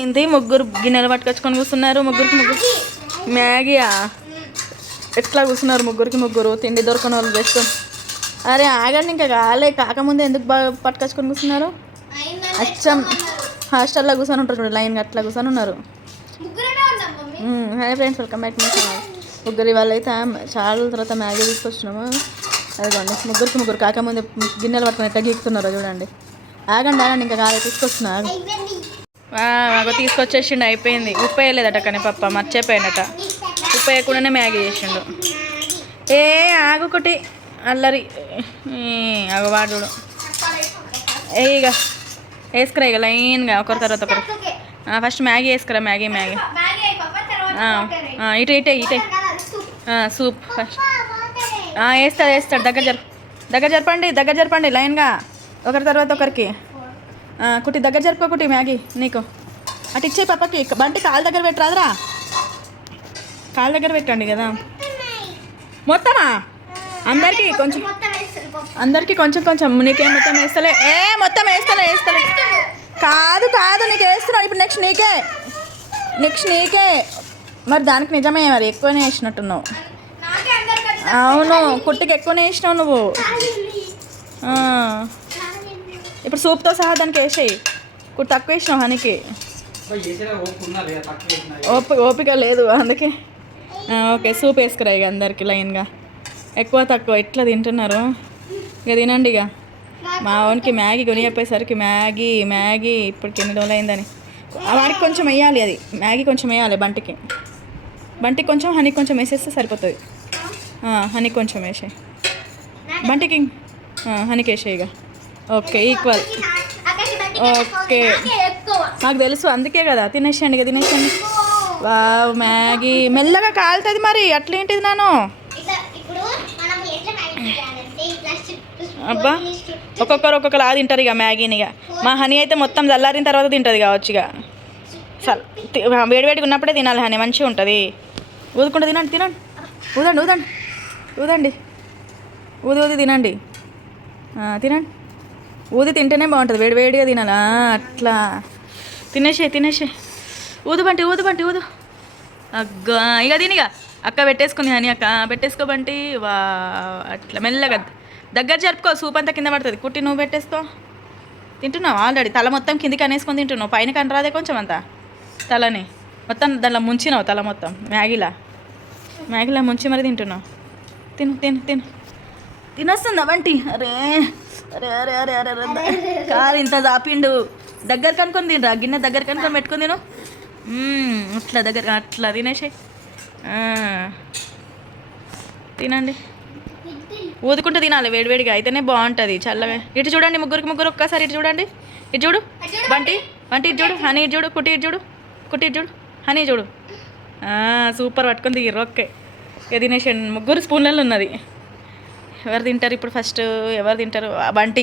ఏంటి ముగ్గురు గిన్నెలు పట్టుకొచ్చుకొని కూర్చున్నారు. ముగ్గురికి ముగ్గురు మ్యాగీయా ఎట్లా కూర్చున్నారు ముగ్గురికి ముగ్గురు తిండి దొరకని వాళ్ళు బెస్ట్. అరే ఆగండి, ఇంకా కాలే కాకముందే ఎందుకు బాగా పట్టుకొచ్చుకొని కూర్చున్నారు? అచ్చం హాస్టల్లో కూర్చొని ఉంటారు చూడు, లైన్గా అట్లా కూర్చొని ఉన్నారు. Hi friends, welcome back my channel. ముగ్గురు వాళ్ళు అయితే చాలా తర్వాత మ్యాగీ తీసుకొచ్చినాము. అదిగోండి ముగ్గురికి ముగ్గురు కాకముందే గిన్నెలు పట్టుకొని ఎట్లా గీకుతున్నారో చూడండి. ఆగండి ఆగండి, ఇంకా కాలే తీసుకొస్తున్నా. అగో తీసుకొచ్చేసిండు, అయిపోయింది. ఉప్పు వేయలేదట కానీ పప్ప మర్చిపోయినట. ఉప్పు వేయకుండానే మ్యాగీ చేసిండు. ఏ ఆగొకటి అల్లరి అగో వాడు చూడు. ఇక వేసుకురా ఇక లైన్గా ఒకరి తర్వాత ఒకరు. First Maggi వేసుకురా. మ్యాగీ ఇటే ఇటే ఇటే సూప్ ఫస్ట్ వేస్తాడు. దగ్గర జరపండి లైన్గా ఒకరి తర్వాత ఒకరికి. కుట్టి దగ్గర జరుపుకోకుటి మ్యాగీ నీకు. అటు ఇచ్చే పప్పకి. బంటి కాలు దగ్గర పెట్టరాదురా, కాలు దగ్గర పెట్టండి కదా మొత్తమా. అందరికీ కొంచెం కొంచెం. నీకేం మొత్తం వేస్తలే. మొత్తం వేస్తలే కాదు నీకు వేస్తున్నావు ఇప్పుడు. నెక్స్ట్ నీకే మరి దానికి నిజమే, మరి ఎక్కువనే వేసినట్టున్నావు. అవును, కుట్టికి ఎక్కువనే వేసినావు నువ్వు. ఇప్పుడు సూప్తో సహా దానికి వేసేయి. ఇప్పుడు తక్కువ వేసినావు హనీకి. ఓపిక లేదు అందుకే. ఓకే సూప్ వేసుకురా ఇక అందరికి లైన్గా. ఎక్కువ తక్కువ ఇట్లా తింటున్నారు. ఇక తినండి ఇక. మా వానికి మ్యాగీ కొని చెప్పేసరికి మ్యాగీ ఇప్పటికి ఎన్ని రోజులు అయిందని. వాడికి కొంచెం వేయాలి, అది మ్యాగీ కొంచెం వేయాలి. బంటికి కొంచెం హనీకి కొంచెం వేసేస్తే సరిపోతుంది. హనీకి కొంచెం వేసేయి, బంటికి హనీకి వేసేయి ఇక. Okay equal. ఓకే నాకు తెలుసు అందుకే కదా. తినేసేయండి ఇక తినేసేయండి. వావ్ మ్యాగీ మెల్లగా కాలుతుంది మరి. అట్లేంటిది నాను. అబ్బా ఒక్కొక్కరు అలా తింటారు ఇక మ్యాగీని. ఇక మా హనీ అయితే మొత్తం చల్లారిన తర్వాత తింటుంది కావచ్చు. ఇక వేడివేడిగా ఉన్నప్పుడే తినాలి హనీ, మంచిగా ఉంటుంది. ఊదుకుంటూ తినండి. ఊదండి ఊది తినండి. ఊది తింటేనే బాగుంటుంది, వేడివేడిగా తినాలా. అట్లా తినేసే ఊదు బంటి ఊదు. అగ్గ ఇక తినిగా అక్క పెట్టేసుకుంది హనీ. అక్క పెట్టేసుకో బంటి. వా అట్లా మెల్లగా దగ్గర జరుపుకో. సూప్ అంతా కింద పడుతుంది. కుట్టి నువ్వు పెట్టేసుకో. తింటున్నావు ఆల్రెడీ. తల మొత్తం కిందికి అనేసుకొని తింటున్నావు. పైన కనరాదే కొంచెం అంతా. తలని మొత్తం దానిలో ముంచినావు. తల మొత్తం మ్యాగీలా ముంచి మరి తింటున్నావు. తిను తినొస్తుందా బంటి? అరే కాదు ఇంత దాపిండు. దగ్గర కనుక్కొని తినరా, గిన్నె దగ్గర కనుక్కొని పెట్టుకొని తిను. అట్లా తినేసే. తినండి. ఊదుకుంటూ తినాలి వేడివేడిగా, అయితేనే బాగుంటుంది చల్లగా. ఇటు చూడండి ముగ్గురికి ముగ్గురు ఒక్కసారి ఇటు చూడండి. ఇటు చూడు బంటి ఇటు చూడు. హనీ ఇటు చూడు. కుట్టి ఇటు చూడు. హనీ చూడు. సూపర్ పట్టుకొని దిగిర్రు. ఓకే ఇక తినేసాను. ముగ్గురు స్పూన్లలో ఉన్నది. ఎవరు తింటారు ఇప్పుడు ఫస్ట్? ఎవరు తింటారు? బంటి.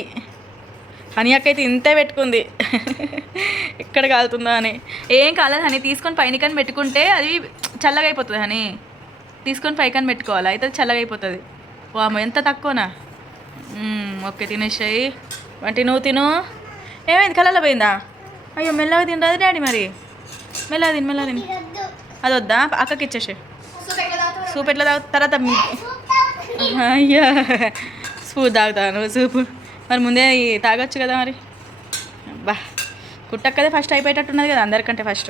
హనీ అక్క అయితే ఇంతే పెట్టుకుంది. ఎక్కడ కాలుతుందో అని. ఏం కాలేదు హనీ, తీసుకొని పైనకని పెట్టుకుంటే అది చల్లగా అయిపోతుంది. హనీ తీసుకొని పైకని పెట్టుకోవాలి, అయితే చల్లగా అయిపోతుంది. వామ ఎంత తక్కువనా. ఓకే తినేసాయి. వంటి నువ్వు తిను. ఏమైంది కళ్ళలో పోయిందా? అయ్యో మెల్లగా తినరాదు డాడీ. మరి మెల్లగా తిని అది వద్దా? అక్కకి ఇచ్చేసే. సూప్ ఎట్లా తాగు తర్వాత? అయ్యా సూప్ తాగుతాను సూపు. మరి ముందే తాగొచ్చు కదా మరి. బా కుట్టక్కదే ఫస్ట్ అయిపోయేటట్టున్నది కదా అందరికంటే ఫస్ట్.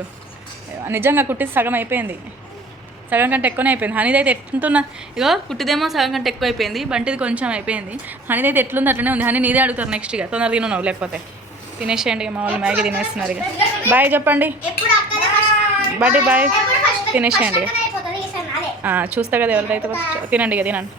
నిజంగా కుట్టిది సగం అయిపోయింది. సగం కంటే ఎక్కువనే అయిపోయింది. హనీది అయితే ఎట్లుంటున్నా ఇగో. కుట్టిదేమో సగం కంటే ఎక్కువ అయిపోయింది. బంటిది కొంచెం అయిపోయింది. హనీది అయితే ఎట్లుంది అట్లనే ఉంది. హనీ నీదే అడుగుతారు నెక్స్ట్. ఇక తొందర తిను లేకపోతే. తినేసేయండి ఇక. మా వాళ్ళు మ్యాగీ తినేస్తున్నారు. ఇక బాయ్ చెప్పండి. బాయ్ తినేసేయండి ఇక. చూస్తా కదా ఎవరిదైతే తినండి ఇక తినండి.